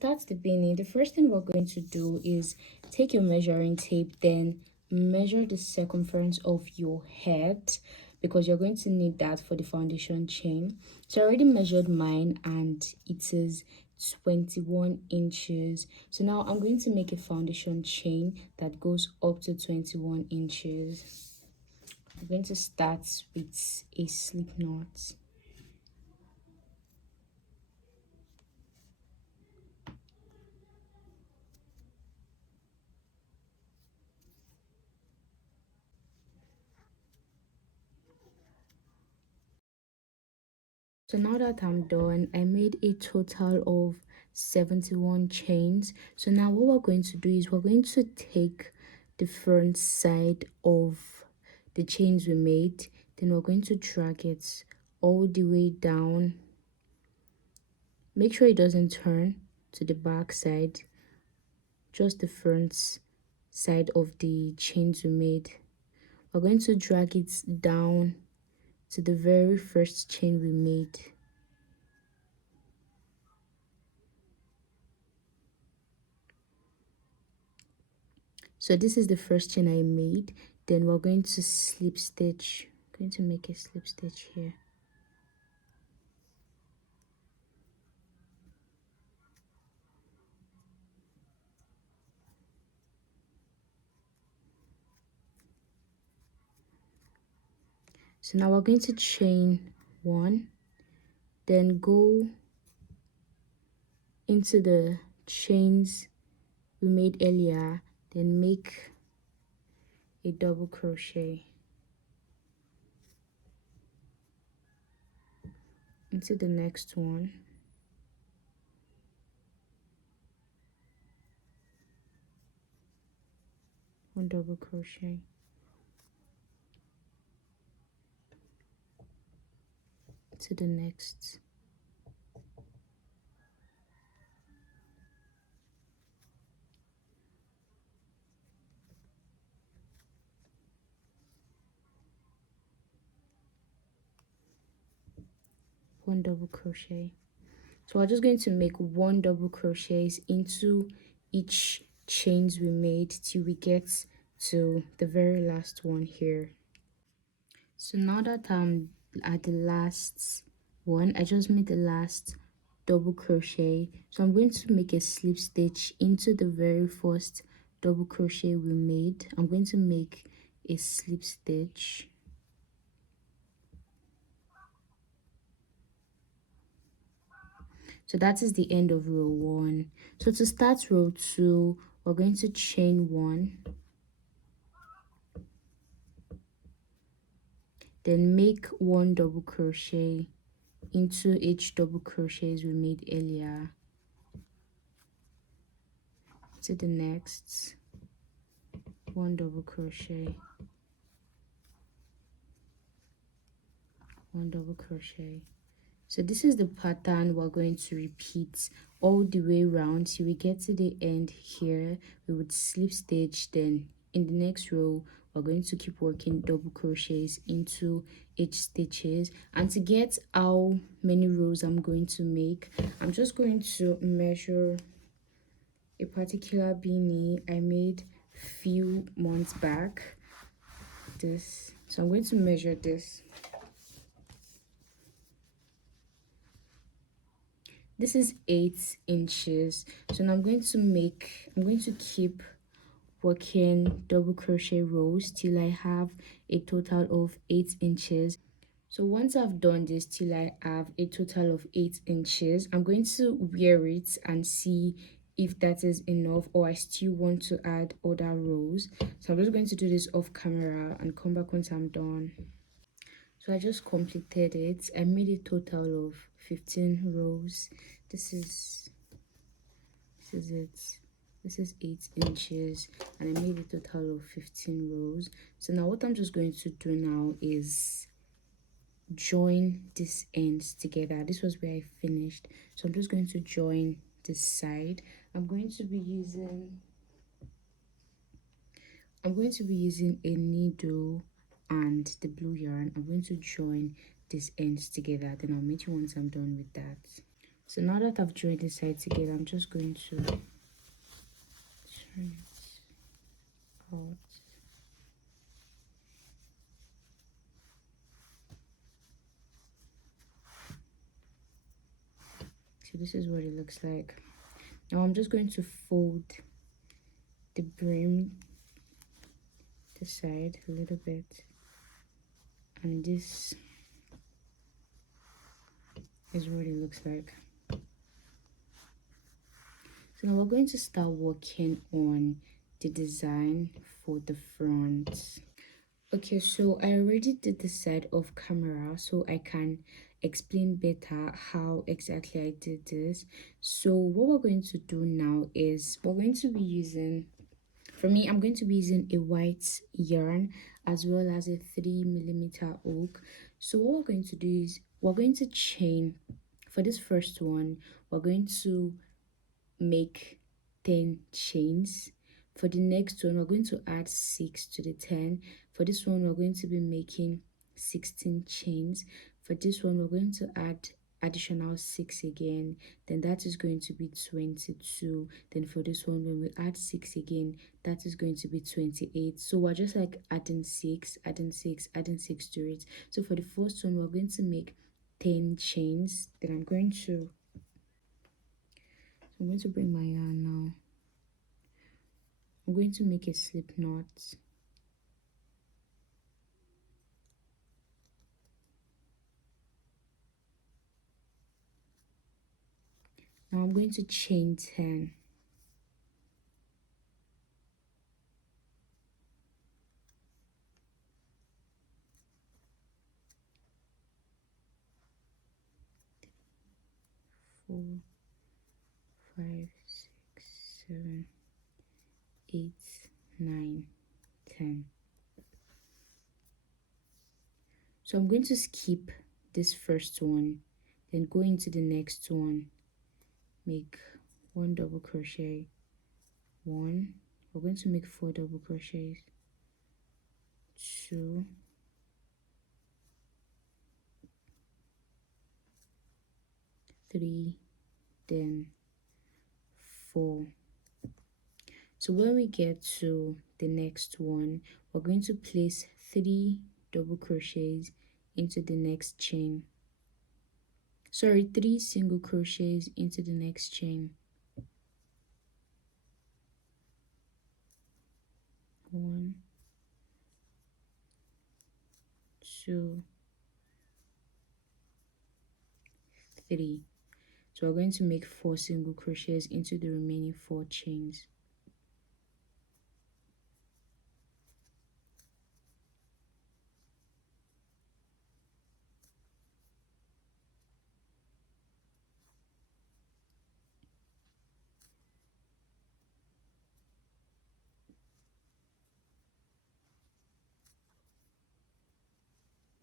start the beanie, the first thing we're going to do is take your measuring tape, then measure the circumference of your head, because you're going to need that for the foundation chain. So I already measured mine and it is 21 inches. So now I'm going to make a foundation chain that goes up to 21 inches. I'm going to start with a slip knot. So now that I'm done, I made a total of 71 chains. So now what we're going to do is we're going to take the front side of the chains we made, then we're going to drag it all the way down. Make sure it doesn't turn to the back side, just the front side of the chains we made. We're going to drag it down to the very first chain we made. So this is the first chain I made. Then we're going to slip stitch. I'm going to make a slip stitch here. So now we're going to chain 1, then go into the chains we made earlier, then make a double crochet into the next one. One double crochet. To the next. One double crochet. So we're just going to make one double crochets into each chains we made till we get to the very last one here. So now that I'm at the last one, I just made the last double crochet. So I'm going to make a slip stitch into the very first double crochet we made. I'm going to make a slip stitch. So that is the end of row 1. So to start row 2, we're going to chain 1, then make one double crochet into each double crochets we made earlier. To the next, one double crochet, one double crochet. So this is the pattern we're going to repeat all the way around till we get to the end here. We would slip stitch, then in the next row we're going to keep working double crochets into each stitches. And to get how many rows I'm going to make, I'm just going to measure a particular beanie I made few months back. This, so I'm going to measure this. This is 8 inches. So now I'm going to keep working double crochet rows till I have a total of 8 inches. So once I've done this till I have a total of 8 inches, I'm going to wear it and see if that is enough or I still want to add other rows. So I'm just going to do this off camera and come back once I'm done. So I just completed it. I made a total of 15 rows. This is it. This is 8 inches and I made a total of 15 rows. So now what I'm just going to do now is join these ends together. This was where I finished. So I'm just going to join this side. I'm going to be using a needle and the blue yarn. I'm going to join these ends together, then I'll meet you once I'm done with that. So now that I've joined the side together, I'm just going to turn it out. So this is what it looks like. Now I'm just going to fold the brim the side a little bit, and this is what it looks like. So now we're going to start working on the design for the front. Okay, so I already did the side off camera so I can explain better how exactly I did this. So what we're going to do now is we're going to be using, for me, I'm going to be using a white yarn as well as a 3mm hook. So what we're going to do is we're going to chain. For this first one, we're going to make 10 chains. For the next one, we're going to add 6 to the 10. For this one, we're going to be making 16 chains. For this one, we're going to add additional 6 again, then that is going to be 22. Then for this one, when we add 6 again, that is going to be 28. So we're just like adding 6, adding 6, adding 6 to it. So for the first one, we're going to make 10 chains. Then I'm going to bring my yarn now. I'm going to make a slip knot. Now I'm going to chain 10. Four, 5, 6, 7, 8, 9, 10. So I'm going to skip this first one, then go into the next one, make 1 double crochet, 1, we're going to make 4 double crochets, 2, 3, then 4. So when we get to the next one, we're going to place 3 double crochets into the next chain. Sorry, 3 single crochets into the next chain. 1, 2, 3. So we're going to make 4 single crochets into the remaining 4 chains.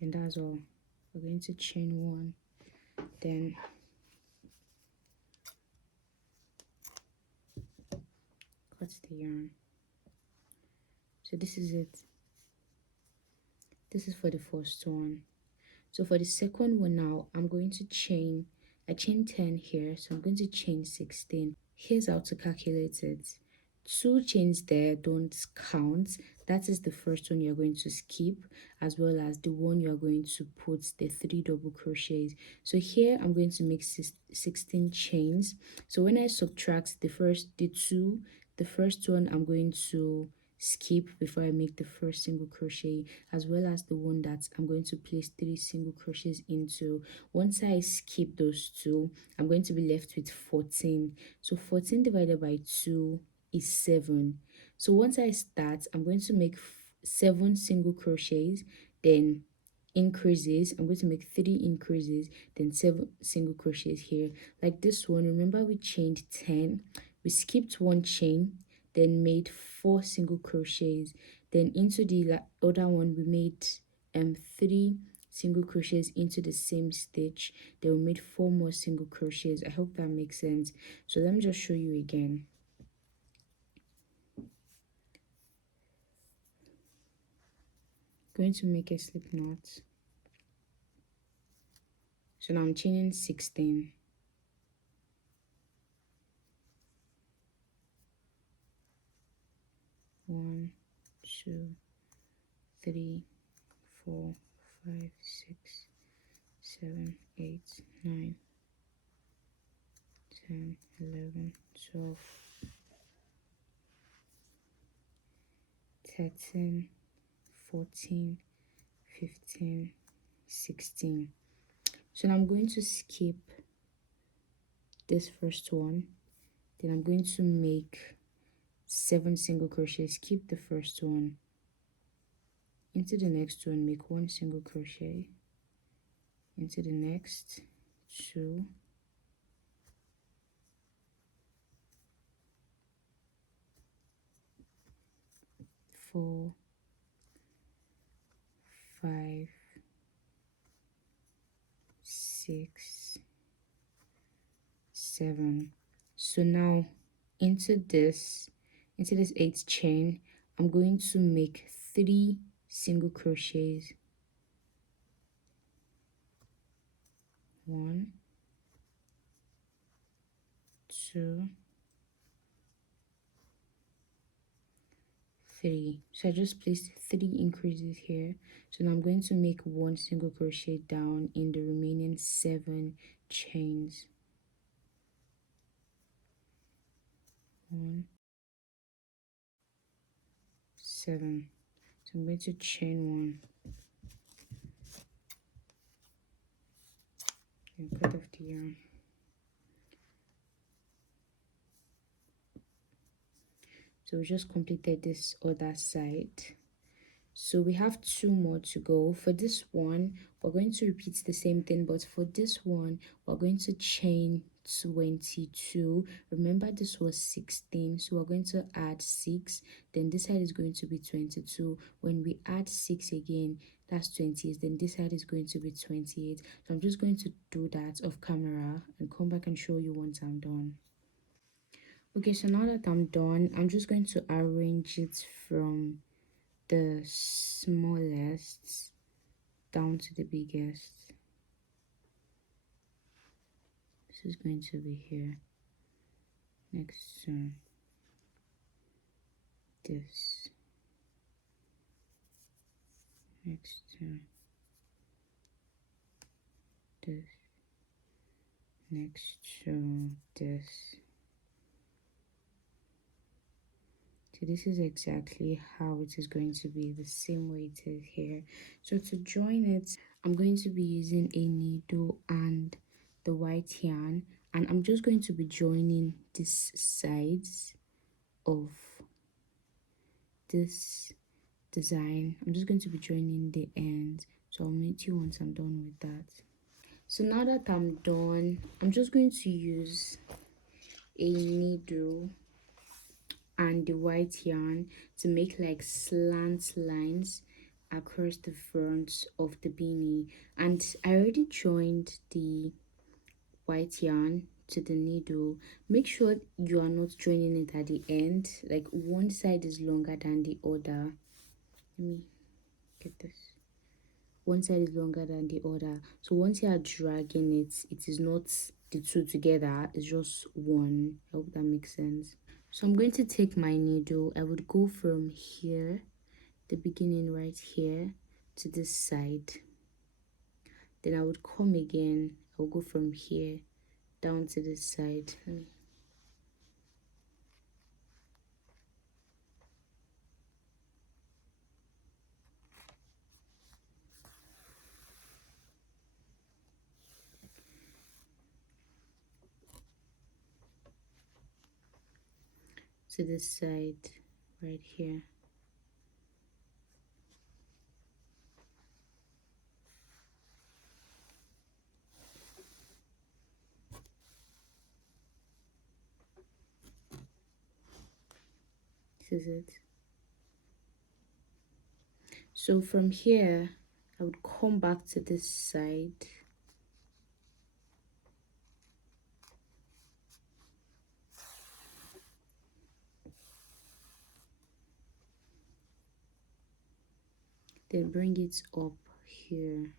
Then that's all. We're going to chain 1, then cut the yarn. So this is it. This is for the first one. So for the second one now, I'm going to chain, I chain 10 here, so I'm going to chain 16. Here's how to calculate it. 2 chains there don't count. That is the first one you're going to skip, as well as the one you're going to put the 3 double crochets. So here I'm going to make 16 chains. So when I subtract the first one I'm going to skip before I make the first single crochet, as well as the one that I'm going to place 3 single crochets into. Once I skip those 2, I'm going to be left with 14. So 14 divided by 2 is 7. So once I start, I'm going to make 7 single crochets, then increases. I'm going to make 3 increases, then 7 single crochets here. Like this one, remember we chained 10, we skipped 1 chain, then made 4 single crochets, then into the other one we made 3 single crochets into the same stitch, then we made 4 more single crochets. I hope that makes sense. So let me just show you again. Going to make a slip knot. So now I'm chaining 16. 1, 2, 3, 4, 5, 6, 7, 8, 9, 10, 11, 12, 13, 14, 15, 16. So now I'm going to skip this first one, then I'm going to make 7 single crochet. Skip the first one, into the next one make 1 single crochet, into the next 2, 4, 5, 6, 7. So now into this 8th chain, I'm going to make 3 single crochets. 1, 2, 3. So I just placed 3 increases here. So now I'm going to make 1 single crochet down in the remaining 7 chains. 1, 7. So I'm going to chain 1 and cut off the yarn. So we just completed this other side. So we have 2 more to go. For this one, we're going to repeat the same thing, but for this one, we're going to chain 22. Remember, this was 16, so we're going to add 6. Then this side is going to be 22. When we add 6 again, that's 28. Then this side is going to be 28. So I'm just going to do that off camera and come back and show you once I'm done. Okay, so now that I'm done, I'm just going to arrange it from the smallest down to the biggest. This is going to be here next to this, next to this, next to this. So this is exactly how it is going to be, the same way it is here. So to join it, I'm going to be using a needle and the white yarn, and I'm just going to be joining these sides of this design. I'm just going to be joining the ends, so I'll meet you once I'm done with that. So now that I'm done, I'm just going to use a needle and the white yarn to make like slant lines across the front of the beanie. And I already joined the white yarn to the needle. Make sure you are not joining it at the end, like one side is longer than the other. Let me get this. One side is longer than the other, so once you are dragging it, it is not the two together, it's just one. I hope that makes sense. So I'm going to take my needle. I would go from here, the beginning right here, to this side. Then I would come again. I'll go from here down to this side. To this side right here. This is it. So from here, I would come back to this side. Then bring it up here.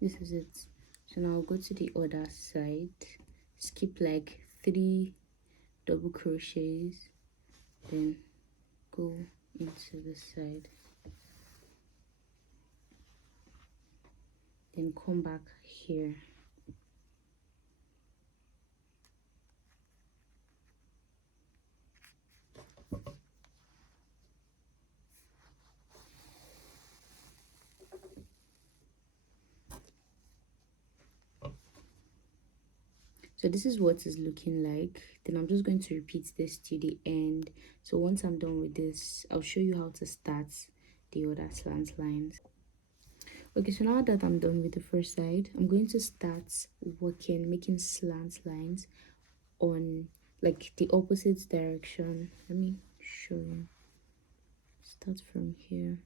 This is it. So now I'll go to the other side, skip like 3 double crochets, then go into the side, then come back here. So this is what it's looking like. Then I'm just going to repeat this to the end. So once I'm done with this, I'll show you how to start the other slant lines. Okay, so now that I'm done with the first side, I'm going to start making slant lines on like the opposite direction. Let me show you. Start from here.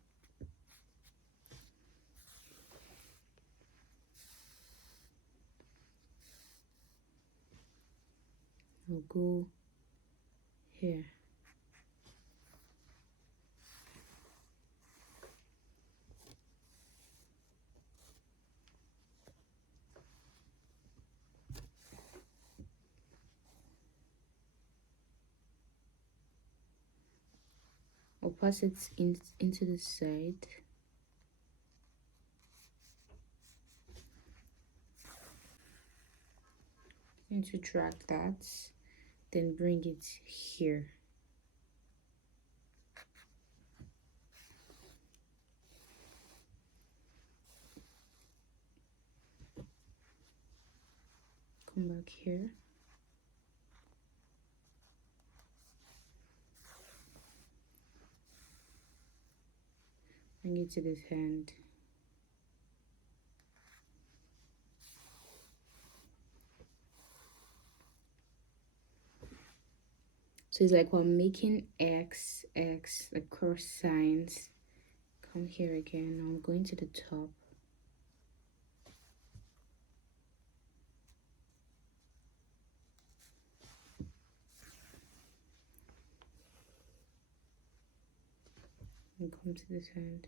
I'll go here. I'll pass it into the side. I'm going to drag that, then bring it here. Come back here. Bring it to this hand. So it's like we're making X, like cross signs. Come here again. Now I'm going to the top. And come to this hand.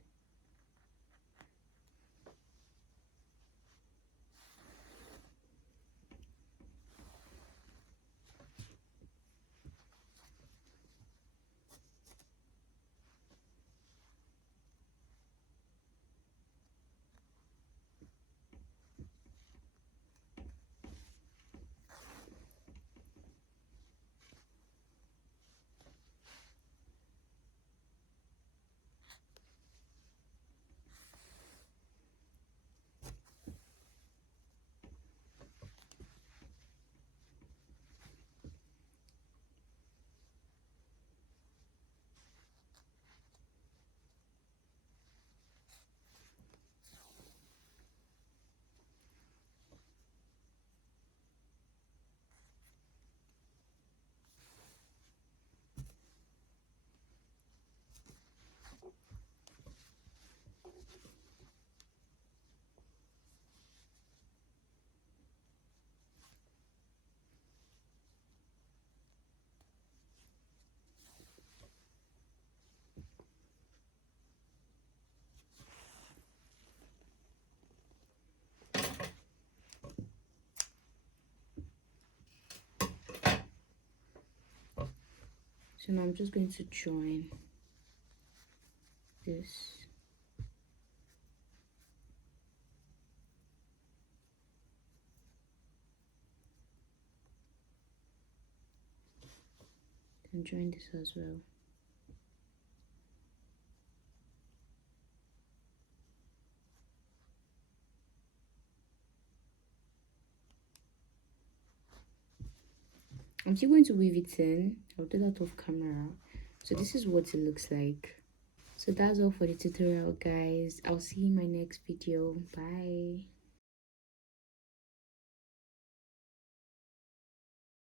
So now I'm just going to join this. And join this as well. I'm still going to weave it in. I'll do that off camera. So this is what it looks like. So that's all for the tutorial, guys. I'll see you in my next video. Bye.